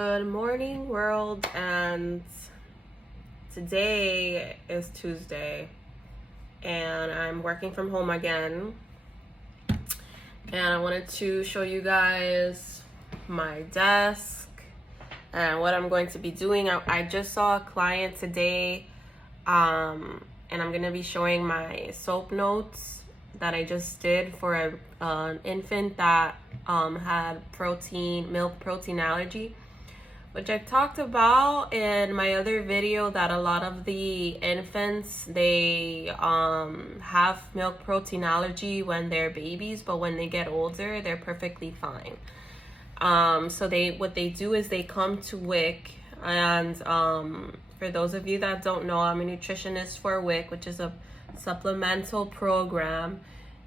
Good morning, world, and today is Tuesday, and I'm working from home again, and I wanted to show you guys my desk and what I'm going to be doing. I just saw a client today, and I'm going to be showing my soap notes that I just did for an infant that had milk protein allergy, which I talked about in my other video, that a lot of the infants, they have milk protein allergy when they're babies, but when they get older, they're perfectly fine. So what they do is they come to WIC, and for those of you that don't know, I'm a nutritionist for WIC, which is a supplemental program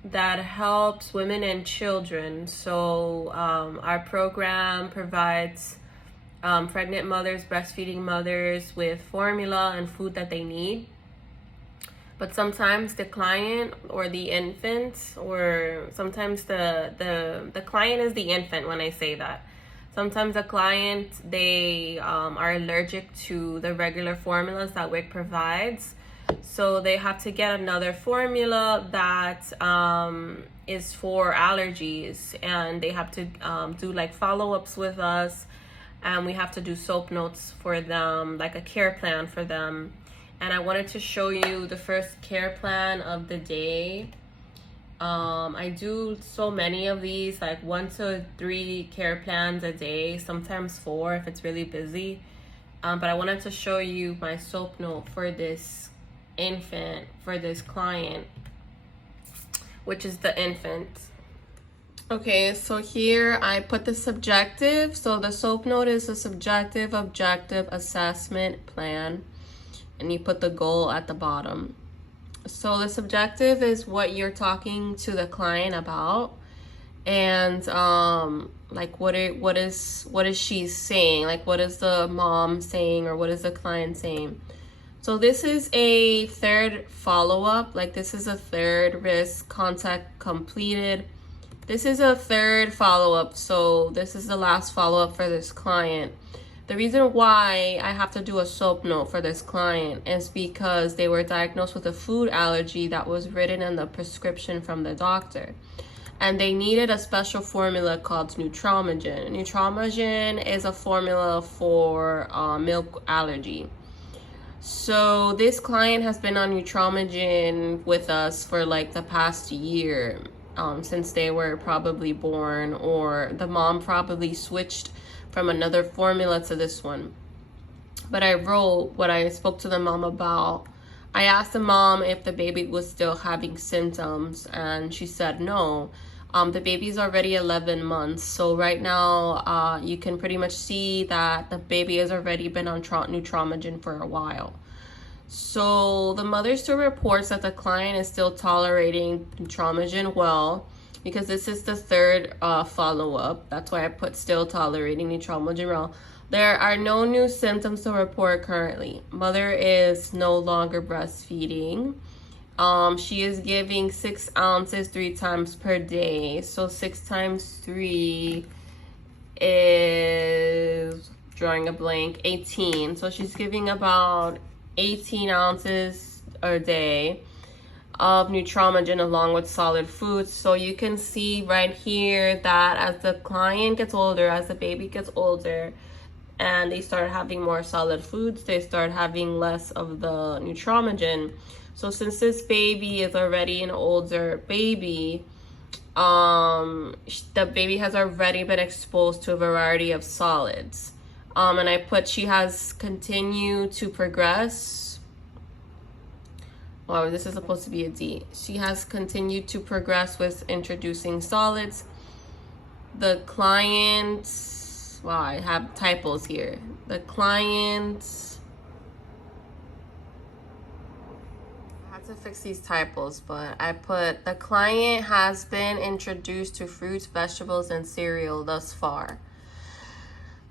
that helps women and children. So our program provides pregnant mothers, breastfeeding mothers with formula and food that they need. But sometimes the client or the infant, or sometimes the client is the infant when I say that. Sometimes the client, they are allergic to the regular formulas that WIC provides. So they have to get another formula that is for allergies, and they have to do like follow-ups with us. And we have to do soap notes for them, like a care plan for them. And I wanted to show you the first care plan of the day. I do so many of these, like 1 to 3 care plans a day, sometimes 4 if it's really busy. But I wanted to show you my soap note for this infant, for this client, which is the infant. Okay, so here I put the subjective. So the soap note is a subjective objective assessment plan, and you put the goal at the bottom. So the subjective is what you're talking to the client about, and like what is she saying, like what is the mom saying, or what is the client saying. So this is a third follow-up, like this is a third risk contact completed. This is a third follow-up, so this is the last follow-up for this client. The reason why I have to do a soap note for this client is because they were diagnosed with a food allergy that was written in the prescription from the doctor. And they needed a special formula called Nutritionist. Nutritionist is a formula for milk allergy. So this client has been on Nutritionist with us for like the past year. Since they were probably born, or the mom probably switched from another formula to this one. But I wrote what I spoke to the mom about. I asked the mom if the baby was still having symptoms, and she said no. The baby's already 11 months, so right now you can pretty much see that the baby has already been on Nutritionist for a while. So the mother still reports that the client is still tolerating Nutritionist well, because this is the third follow-up. That's why I put still tolerating Nutritionist well. There are no new symptoms to report currently. Mother is no longer breastfeeding. She is giving 6 ounces 3 times per day. So 6 times 3 is, drawing a blank, 18. So she's giving about 18 ounces a day of Nutritionist along with solid foods. So you can see right here that as the client gets older, as the baby gets older, and they start having more solid foods, they start having less of the Nutritionist. So since this baby is already an older baby, the baby has already been exposed to a variety of solids. And I put she has continued to progress. Oh, this is supposed to be a D. She has continued to progress with introducing solids. The client, wow, I have typos here. The client, I had to fix these typos, but I put the client has been introduced to fruits, vegetables, and cereal thus far.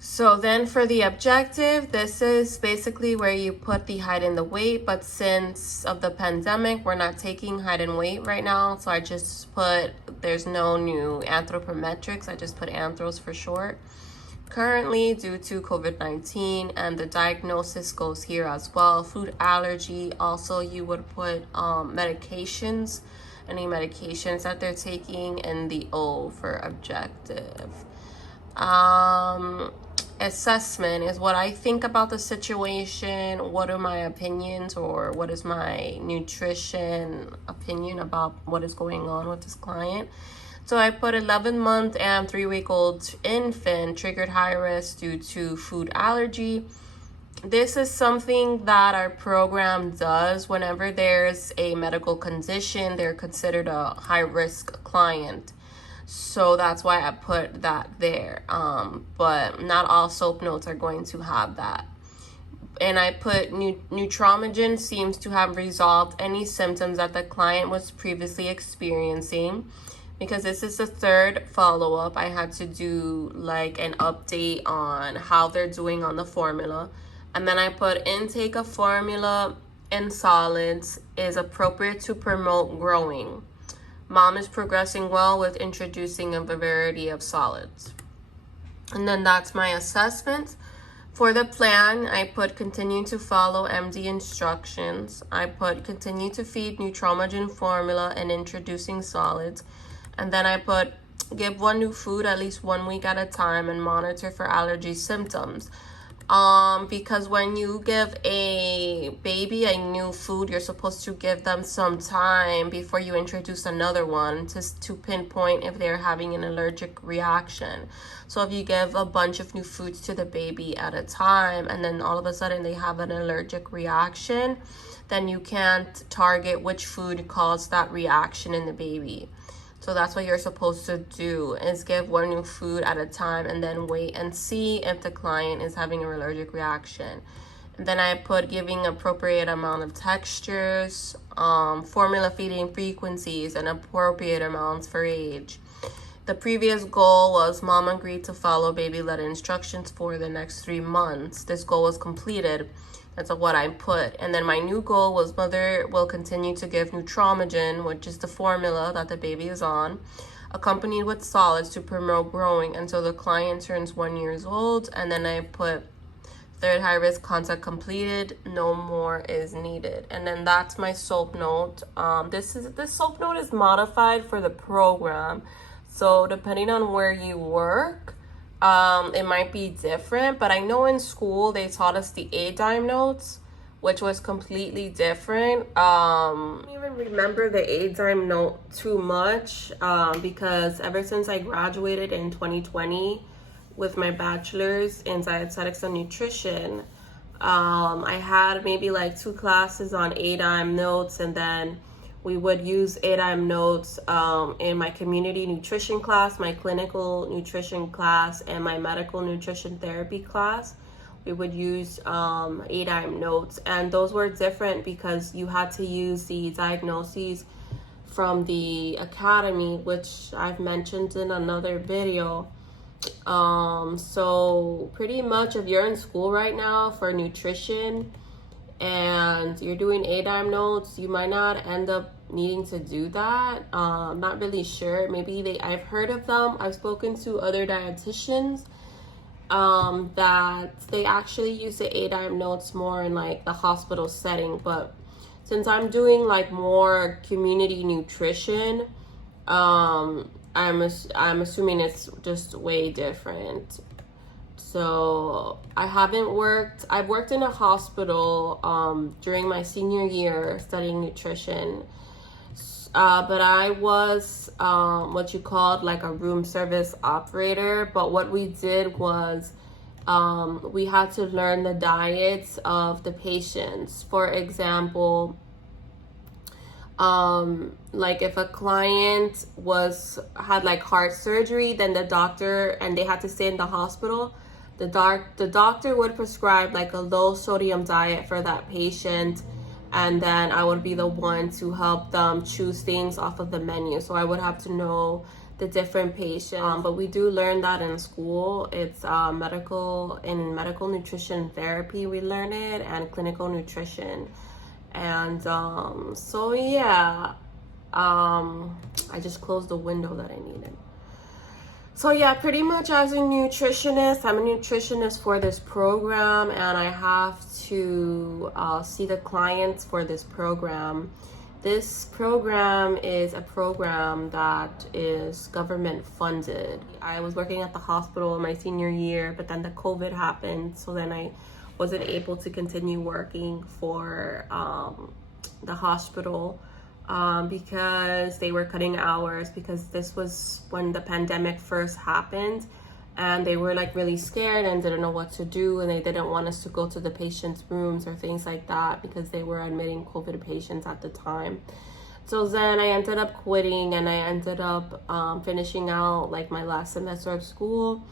So then for the objective, this is basically where you put the height and the weight, but since of the pandemic, we're not taking height and weight right now. So I just put, there's no new anthropometrics. I just put anthros for short. currently due to COVID-19, and the diagnosis goes here as well. Food allergy. Also, you would put medications, any medications that they're taking, in the O for objective. Assessment is what I think about the situation. What are my opinions, or what is my nutrition opinion about what is going on with this client? So I put 11-month and 3-week-old infant triggered high risk due to food allergy. This is something that our program does whenever there's a medical condition. They're considered a high-risk client. So that's why I put that there. But not all soap notes are going to have that. And I put Nutromogen seems to have resolved any symptoms that the client was previously experiencing. Because this is the third follow-up, I had to do like an update on how they're doing on the formula. And then I put intake of formula and solids is appropriate to promote growing. Mom is progressing well with introducing a variety of solids. And then that's my assessment. For the plan, I put continue to follow MD instructions. I put continue to feed Nutromogen formula and introducing solids. And then I put give one new food at least 1 week at a time and monitor for allergy symptoms. Because when you give a baby a new food, you're supposed to give them some time before you introduce another one to pinpoint if they're having an allergic reaction. So if you give a bunch of new foods to the baby at a time and then all of a sudden they have an allergic reaction, then you can't target which food caused that reaction in the baby. So that's what you're supposed to do, is give one new food at a time and then wait and see if the client is having an allergic reaction. And then I put giving appropriate amount of textures, formula feeding frequencies, and appropriate amounts for age. The previous goal was mom agreed to follow baby-led instructions for the next 3 months. This goal was completed. That's what I put. And then my new goal was mother will continue to give Nutromogen, which is the formula that the baby is on, accompanied with solids to promote growing until the client turns 1 year old. And then I put third high risk contact completed, no more is needed. And then that's my soap note. This soap note is modified for the program. So depending on where you work, it might be different, but I know in school they taught us the A-dime notes, which was completely different. I don't even remember the A-dime note too much because ever since I graduated in 2020 with my bachelor's in dietetics and nutrition, I had maybe like 2 classes on A-dime notes, and then we would use A-dime notes in my community nutrition class, my clinical nutrition class, and my medical nutrition therapy class. We would use A-dime notes, and those were different because you had to use the diagnoses from the academy, which I've mentioned in another video. So pretty much if you're in school right now for nutrition and you're doing A-dime notes, you might not end up needing to do that. I'm not really sure. Maybe I've heard of them. I've spoken to other dietitians that they actually use the A-dime notes more in like the hospital setting. But since I'm doing like more community nutrition, I'm assuming it's just way different. So I've worked in a hospital during my senior year studying nutrition, but I was what you called like a room service operator. But what we did was we had to learn the diets of the patients. For example, like if a client had like heart surgery, then the doctor, and they had to stay in the hospital, the doctor would prescribe like a low sodium diet for that patient, and then I would be the one to help them choose things off of the menu. So I would have to know the different patients, but we do learn that in school. It's medical nutrition therapy, we learn it, and clinical nutrition. And so yeah, I just closed the window that I needed. So yeah, pretty much as a nutritionist, I'm a nutritionist for this program, and I have to see the clients for this program. This program is a program that is government funded. I was working at the hospital in my senior year, but then the COVID happened, so then I wasn't able to continue working for the hospital because they were cutting hours, because this was when the pandemic first happened, and they were like really scared and didn't know what to do, and they didn't want us to go to the patients' rooms or things like that because they were admitting COVID patients at the time. So then I ended up quitting, and I ended up finishing out like my last semester of school,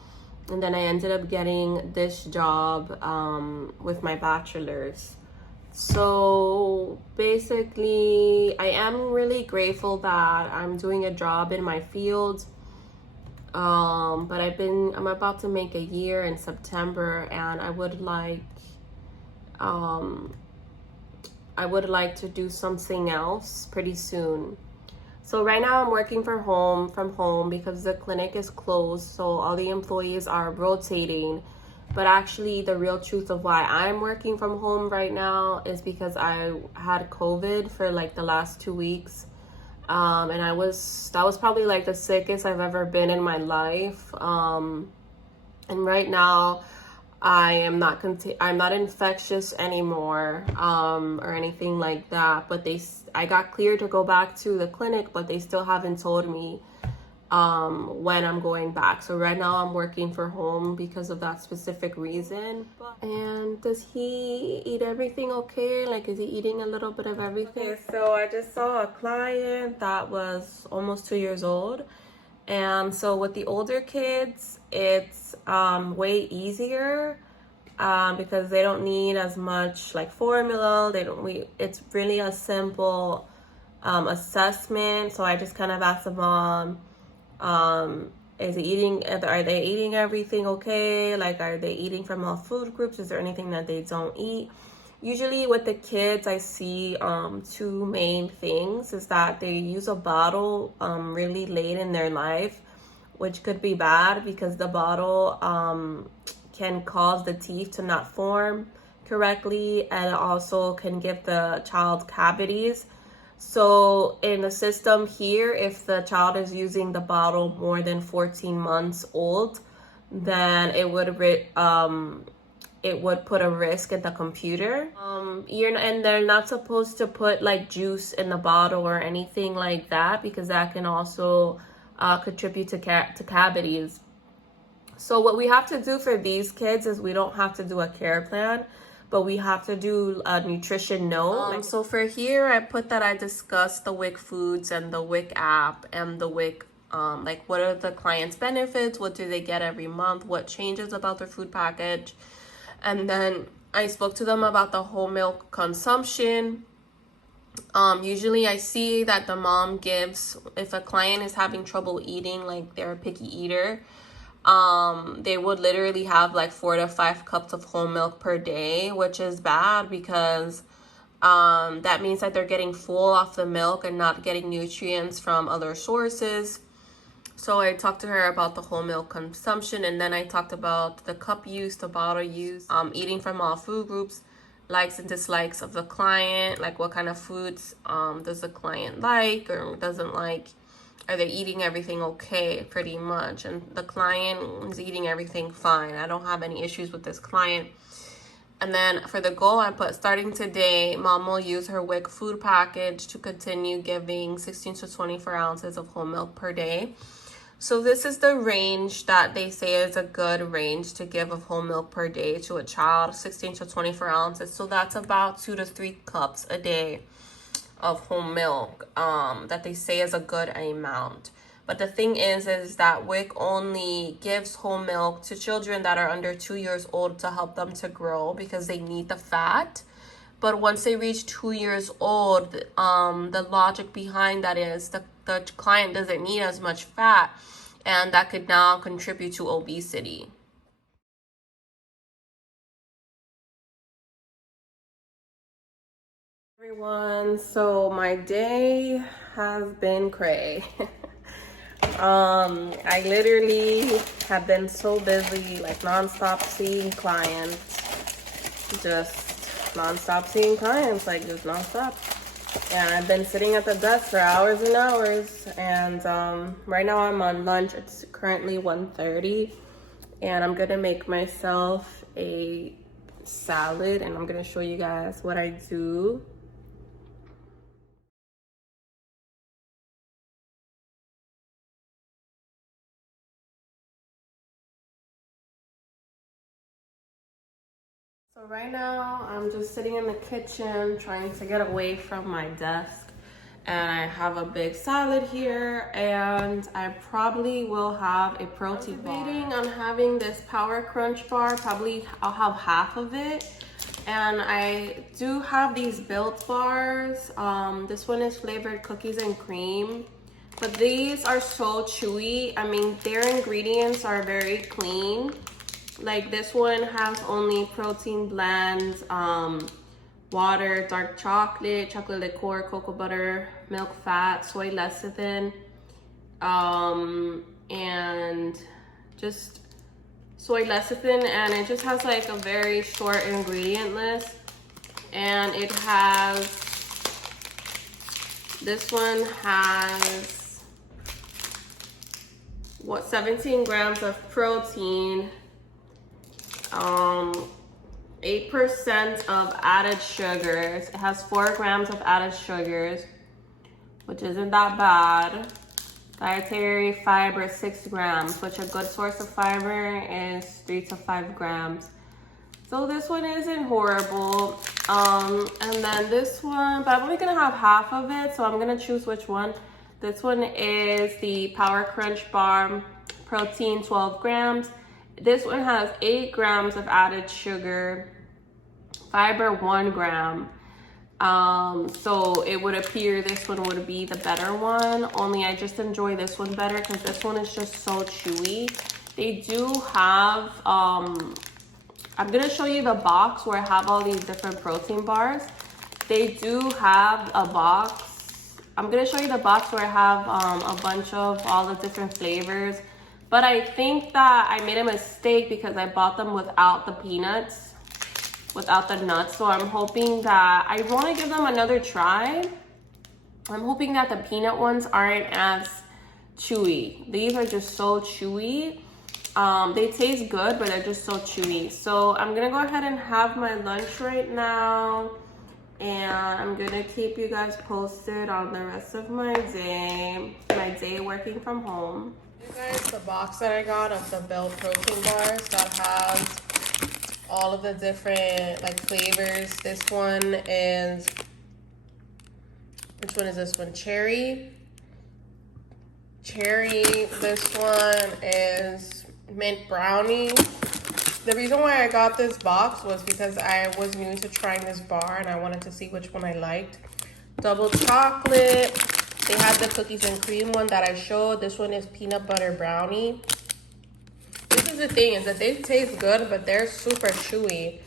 and then I ended up getting this job with my bachelor's. So basically, I am really grateful that I'm doing a job in my field. But I'm about to make a year in September, and I would like to do something else pretty soon. So right now I'm working from home because the clinic is closed, so all the employees are rotating. But actually, the real truth of why I'm working from home right now is because I had COVID for like the last 2 weeks. And that was probably like the sickest I've ever been in my life. And right now I'm not infectious anymore, or anything like that. But I got cleared to go back to the clinic, but they still haven't told me when I'm going back. So right now I'm working from home because of that specific reason. And does he eat everything okay? Like, is he eating a little bit of everything? Okay, so I just saw a client that was almost 2 years old. And so with the older kids, it's way easier because they don't need as much like formula. It's really a simple assessment. So I just kind of asked the mom, are they eating everything okay? Like, are they eating from all food groups? Is there anything that they don't eat? Usually with the kids, I see two main things is that they use a bottle really late in their life, which could be bad because the bottle can cause the teeth to not form correctly, and it also can give the child cavities. So in the system here, if the child is using the bottle more than 14 months old, then it would put a risk in the computer. And they're not supposed to put like juice in the bottle or anything like that, because that can also contribute to cavities. So what we have to do for these kids is we don't have to do a care plan, but we have to do a nutrition note. So for here, I put that I discussed the WIC foods and the WIC app and the WIC, like what are the client's benefits, what do they get every month, what changes about their food package. And then I spoke to them about the whole milk consumption. Usually I see that the mom gives, if a client is having trouble eating, like they're a picky eater, they would literally have like 4 to 5 cups of whole milk per day, which is bad because that means that they're getting full off the milk and not getting nutrients from other sources. So I talked to her about the whole milk consumption, and then I talked about the cup use, the bottle use, eating from all food groups, likes and dislikes of the client, like what kind of foods does the client like or doesn't like. Are they eating everything okay, pretty much? And the client is eating everything fine. I don't have any issues with this client. And then for the goal, I put starting today, mom will use her WIC food package to continue giving 16 to 24 ounces of whole milk per day. So this is the range that they say is a good range to give of whole milk per day to a child, 16 to 24 ounces. So that's about 2 to 3 cups a day of whole milk that they say is a good amount. But the thing is that WIC only gives whole milk to children that are under 2 years old to help them to grow because they need the fat. But once they reach 2 years old, the logic behind that is the client doesn't need as much fat, and that could now contribute to obesity. Everyone, so my day has been cray. I literally have been so busy, like non-stop seeing clients, just non-stop seeing clients, like just non-stop. And I've been sitting at the desk for hours and hours. And right now I'm on lunch. It's currently 1:30, and I'm gonna make myself a salad, and I'm gonna show you guys what I do. So right now I'm just sitting in the kitchen trying to get away from my desk, and I have a big salad here, and I probably will have a protein bar. I'm debating on having this Power Crunch bar. Probably I'll have half of it. And I do have these Built bars. This one is flavored cookies and cream, but these are so chewy. I mean, their ingredients are very clean. Like this one has only protein blends, water, dark chocolate, chocolate liqueur, cocoa butter, milk fat, soy lecithin, and just soy lecithin, and it just has like a very short ingredient list. And it has, this one has 17 grams of protein, 8% of added sugars. It has 4 grams of added sugars, which isn't that bad. Dietary fiber 6 grams, which a good source of fiber is 3 to 5 grams. So this one isn't horrible. And then this one, but I'm only gonna have half of it, so I'm gonna choose which one. This one is the Power Crunch bar, protein 12 grams. This one has 8 grams of added sugar, fiber 1 gram. So it would appear this one would be the better one, only I just enjoy this one better because this one is just so chewy. They do have, I'm gonna show you the box where I have all these different protein bars. They do have a box. I'm gonna show you the box where I have a bunch of all the different flavors, but I think that I made a mistake because I bought them without the peanuts, without the nuts. So I'm hoping that, I want to give them another try. I'm hoping that the peanut ones aren't as chewy. These are just so chewy. They taste good, but they're just so chewy. So I'm gonna go ahead and have my lunch right now, and I'm gonna keep you guys posted on the rest of my day working from home. You guys, the box that I got of the Built protein bars that has all of the different like flavors. This one is, which one is this one? Cherry. This one is mint brownie. The reason why I got this box was because I was new to trying this bar and I wanted to see which one I liked. Double chocolate. They had the cookies and cream one that I showed. This one is peanut butter brownie. This is the thing, is that they taste good, but they're super chewy.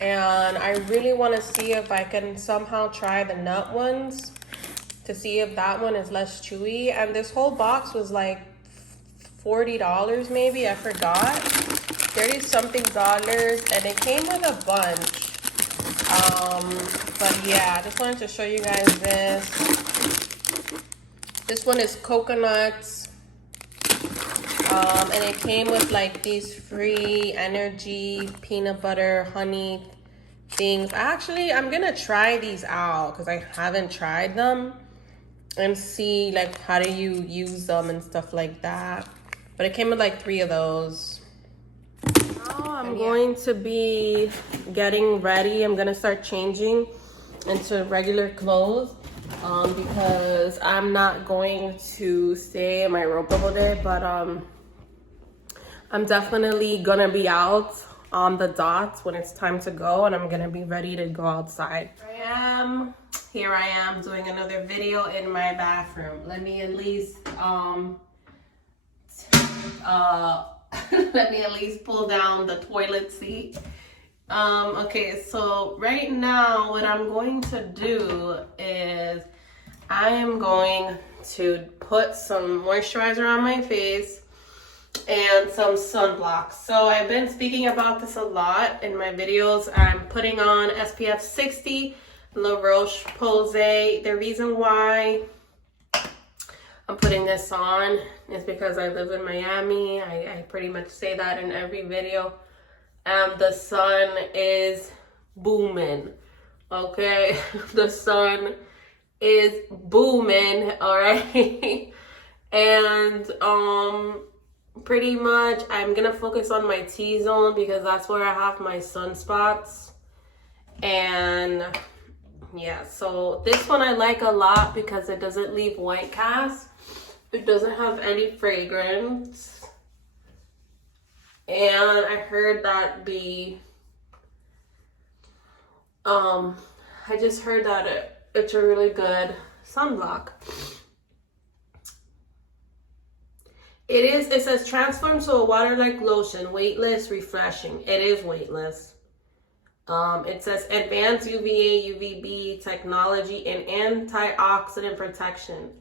And I really want to see if I can somehow try the nut ones to see if that one is less chewy. And this whole box was like $40 maybe, I forgot. 30 something dollars, and it came with a bunch. But yeah, I just wanted to show you guys this. This one is coconuts. And it came with like these free energy peanut butter honey things. Actually, I'm gonna try these out because I haven't tried them, and see like how do you use them and stuff like that. But it came with like 3 of those. Now I'm going to be getting ready. I'm gonna start changing into regular clothes because I'm not going to stay in my room the whole day, but I'm definitely gonna be out on the dot when it's time to go, and I'm gonna be ready to go outside. Here I am doing another video in my bathroom. Let me at least let me at least pull down the toilet seat. Okay, so right now what I'm going to do is I am going to put some moisturizer on my face and some sunblock. So I've been speaking about this a lot in my videos. I'm putting on SPF 60 La Roche-Posay. The reason why I'm putting this on is because I live in Miami. I pretty much say that in every video. The sun is booming, okay? The sun is booming, all right? And pretty much I'm gonna focus on my T-zone because that's where I have my sunspots. And yeah, so this one I like a lot because it doesn't leave white cast. It doesn't have any fragrance. And I heard that I just heard that it's a really good sunblock. It says transform to a water-like lotion, weightless, refreshing. It is weightless. It says advanced UVA, UVB technology and antioxidant protection.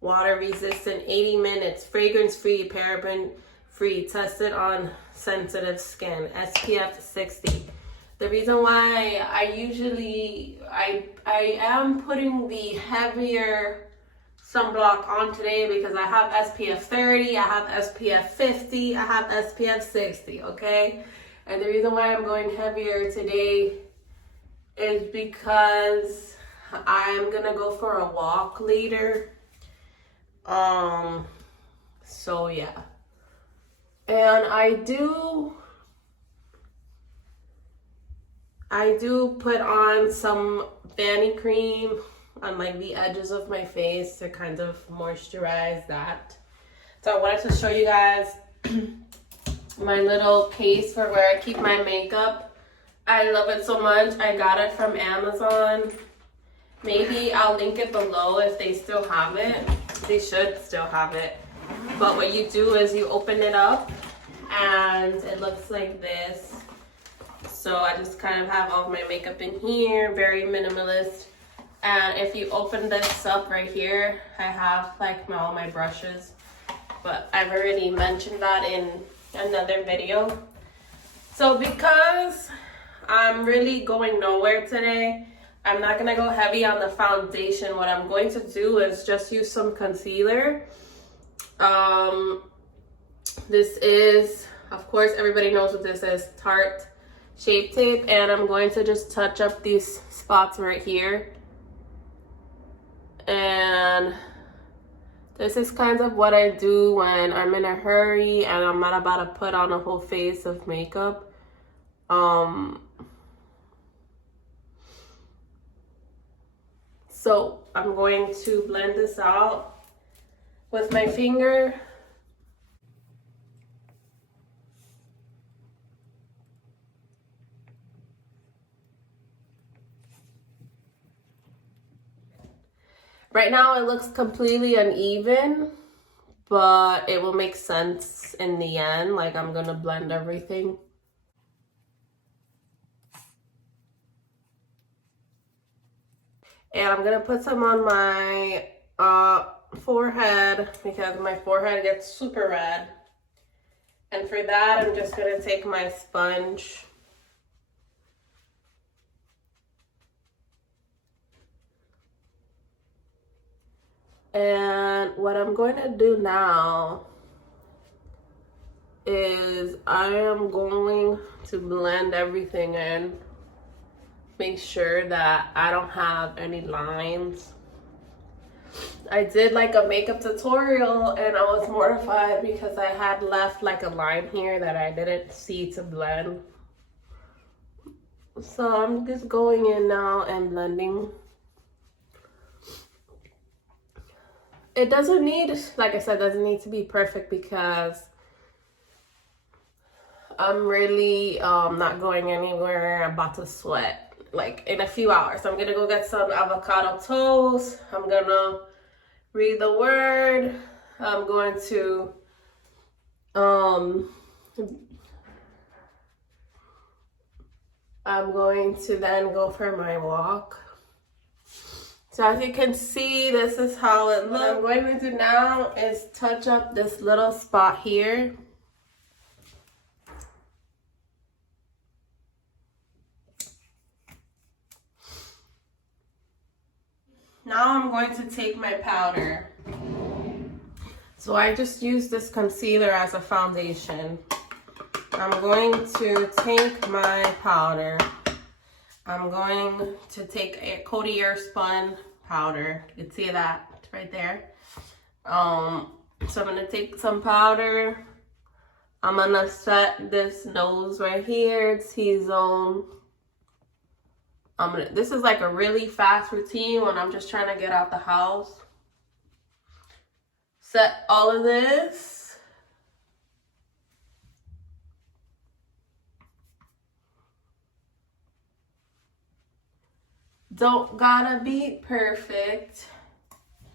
Water resistant, 80 minutes, fragrance free, paraben free, tested on sensitive skin, SPF 60. The reason why I am putting the heavier sunblock on today because I have SPF 30, I have SPF 50, I have SPF 60, okay? And the reason why I'm going heavier today is because I'm gonna go for a walk later. So yeah. And I do put on some Vanny cream on like the edges of my face to kind of moisturize that. So I wanted to show you guys my little case for where I keep my makeup. I love it so much. I got it from Amazon. Maybe I'll link it below if they still have it. They should still have it. But what you do is you open it up and it looks like this. So I just kind of have all of my makeup in here, very minimalist. And if you open this up right here, I have like all my brushes. But I've already mentioned that in another video. So because I'm really going nowhere today, I'm not gonna go heavy on the foundation. What I'm going to do is just use some concealer. This is, of course, everybody knows what this is, Tarte Shape Tape, and I'm going to just touch up these spots right here. And this is kind of what I do when I'm in a hurry and I'm not about to put on a whole face of makeup. So I'm going to blend this out with my finger. Right now it looks completely uneven, but it will make sense in the end. Like I'm gonna blend everything. And I'm gonna put some on my forehead because my forehead gets super red. And for that, I'm just gonna take my sponge. And what I'm going to do now is I am going to blend everything in. Make sure that I don't have any lines. I did like a makeup tutorial and I was mortified because I had left like a line here that I didn't see to blend. So I'm just going in now and blending. It doesn't need, like I said, doesn't need to be perfect because I'm really not going anywhere. I'm about to sweat like in a few hours. So I'm gonna go get some avocado toast. I'm gonna read the word. I'm going to then go for my walk. So as you can see, this is how it looks. What I'm going to do now is touch up this little spot here. Now I'm going to take my powder. So I just use this concealer as a foundation. I'm going to take my powder. I'm going to take a Coty Spun powder. You can see that right there. So I'm gonna take some powder. I'm gonna set this nose right here, T-zone. This is like a really fast routine when I'm just trying to get out the house. Set all of this. Don't gotta be perfect.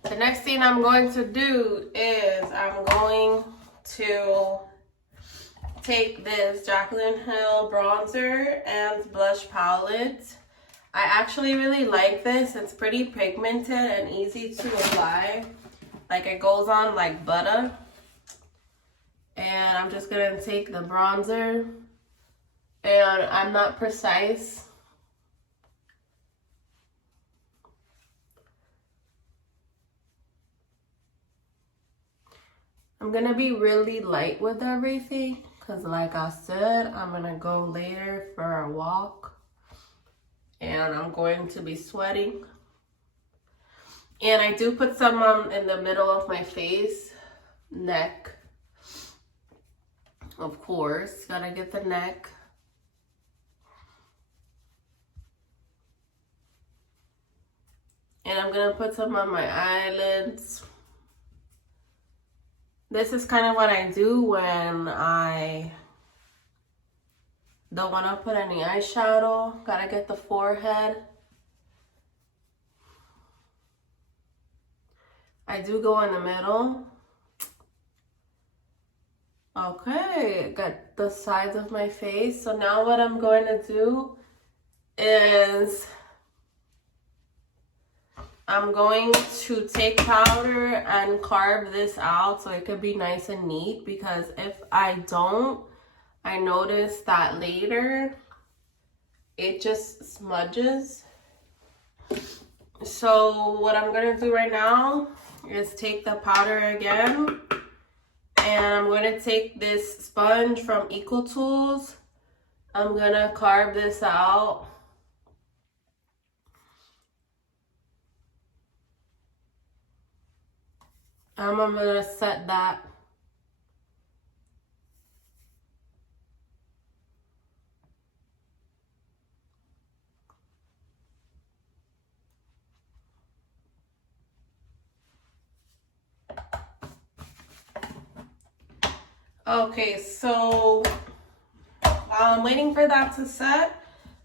The next thing I'm going to do is I'm going to take this Jaclyn Hill bronzer and blush palette. I actually really like this. It's pretty pigmented and easy to apply. Like it goes on like butter. And I'm just gonna take the bronzer, and I'm not precise. I'm gonna be really light with everything because like I said, I'm gonna go later for a walk and I'm going to be sweating. And I do put some in the middle of my face, neck. Of course, gotta get the neck. And I'm gonna put some on my eyelids. This is kind of what I do when I don't want to put any eyeshadow. Gotta get the forehead. I do go in the middle. Okay, got the sides of my face. So now what I'm going to do is I'm going to take powder and carve this out so it could be nice and neat, because if I don't, I notice that later it just smudges. So what I'm going to do right now is take the powder again, and I'm going to take this sponge from Equal Tools. I'm going to carve this out. I'm gonna set that. Okay, so while I'm waiting for that to set,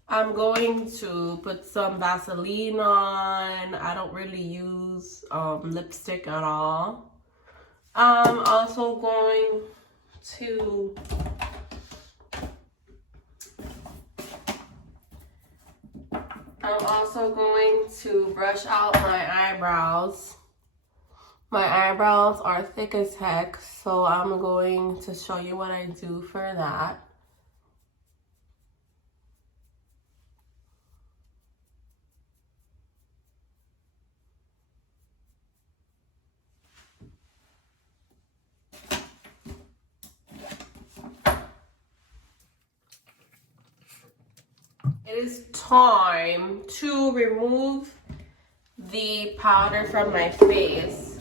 I'm going to put some Vaseline on. I don't really use lipstick at all. I'm also going to brush out my eyebrows. My eyebrows are thick as heck, so I'm going to show you what I do for that. It is time to remove the powder from my face.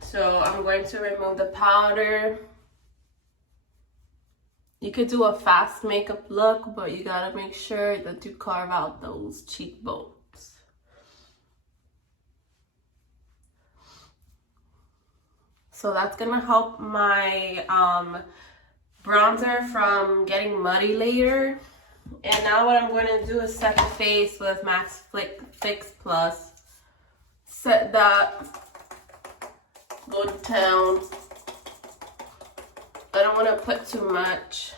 So I'm going to remove the powder. You could do a fast makeup look, but you gotta make sure that you carve out those cheekbones. So that's gonna help my bronzer from getting muddy later. And now what I'm going to do is set the face with Max Fix Plus. Set that. Go to town. I don't want to put too much.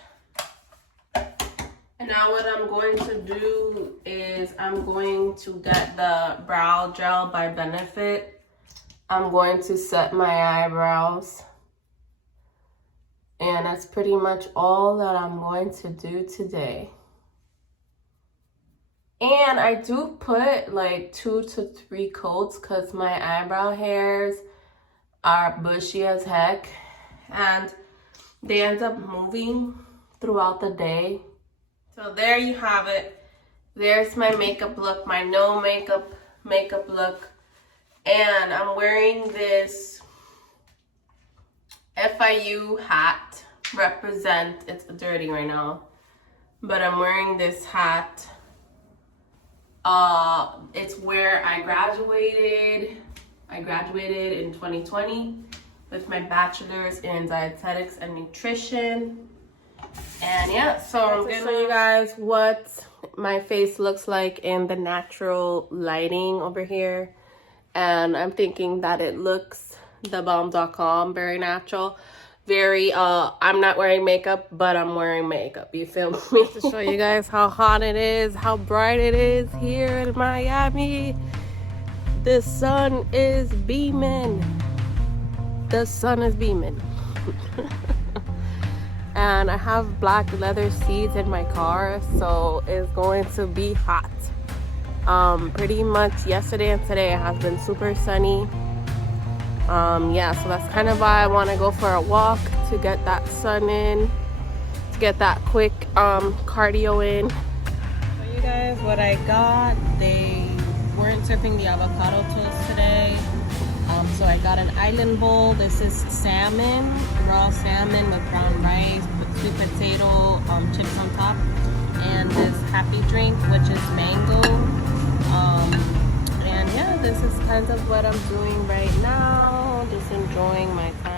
And now what I'm going to do is is I'm going to get the brow gel by Benefit. I'm going to set my eyebrows. And that's pretty much all that I'm going to do today. And I do put like 2 to 3 coats because my eyebrow hairs are bushy as heck. And they end up moving throughout the day. So there you have it. There's my makeup look, my no makeup look. And I'm wearing this FIU hat. Represent, it's dirty right now, but I'm wearing this hat. It's where I graduated in 2020 with my bachelor's in dietetics and nutrition. And yeah, so I'm gonna show you guys what my face looks like in the natural lighting over here. And I'm thinking that it looks thebomb.com, very natural. Very, I'm not wearing makeup, but I'm wearing makeup. You feel me? To show you guys how hot it is, how bright it is here in Miami. The sun is beaming. The sun is beaming. And I have black leather seats in my car, so it's going to be hot. Pretty much yesterday and today has been super sunny. Yeah, so that's kind of why I want to go for a walk, to get that sun in, to get that quick cardio in. So you guys, what I got, they weren't serving the avocado toast today, so I got an island bowl. This is salmon, raw salmon with brown rice, with sweet potato chips on top, and this happy drink, which is mango. And yeah, this is kind of what I'm doing right now. Just enjoying my time.